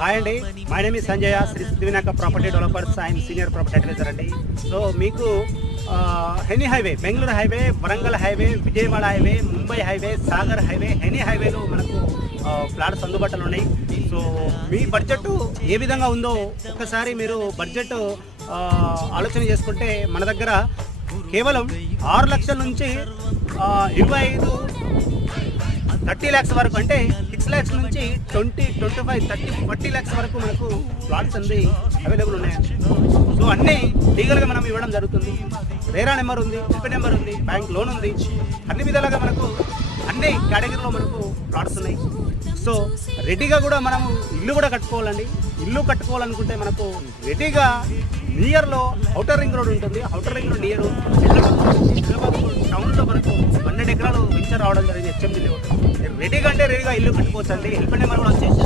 Hi అండి, my name is Sanjay, Shri Siddhivinayaka property developers. I'm senior property advisor అండి. So మీకు any highway, Bengaluru highway, Warangal highway, Vijayawada highway, Mumbai highway, Sagar highway, any హైవేలో మనకు flats అందుబాటులో ఉన్నాయి. సో మీ బడ్జెట్ ఏ విధంగా ఉందో ఒకసారి మీరు బడ్జెట్ ఆలోచన చేసుకుంటే మన దగ్గర కేవలం 6 లక్షల నుంచి 30 lakhs వరకు, అంటే 6 lakhs నుంచి 20, 25, 30, 40 lakhs వరకు మనకు ప్లాట్స్ అనేది అవైలబుల్ ఉన్నాయండి. సో అన్నీ లీగల్గా మనం ఇవ్వడం జరుగుతుంది. రేరా నెంబర్ ఉంది, ఎల్పీ నెంబర్ ఉంది, బ్యాంక్ లోన్ ఉంది. అన్ని విధాలుగా మనకు అన్ని కేటగిరీలో మనకు ప్లాట్స్ ఉన్నాయి. సో రెడీగా కూడా మనము ఇల్లు కూడా కట్టుకోవాలండి. ఇల్లు కట్టుకోవాలనుకుంటే మనకు రెడీగా నియర్లో ఔటర్ రింగ్ రోడ్ ఉంటుంది. Outer ring road near Hyderabad టౌన్లో మనకు 12 ఎకరాలు వెంచర్ రావడం జరిగింది. హెచ్ఎండి రెడీగా అంటే రెడీగా ఇల్లు కట్టుకోవచ్చు అండి. ఎల్పీ నెంబర్ కూడా వచ్చేసి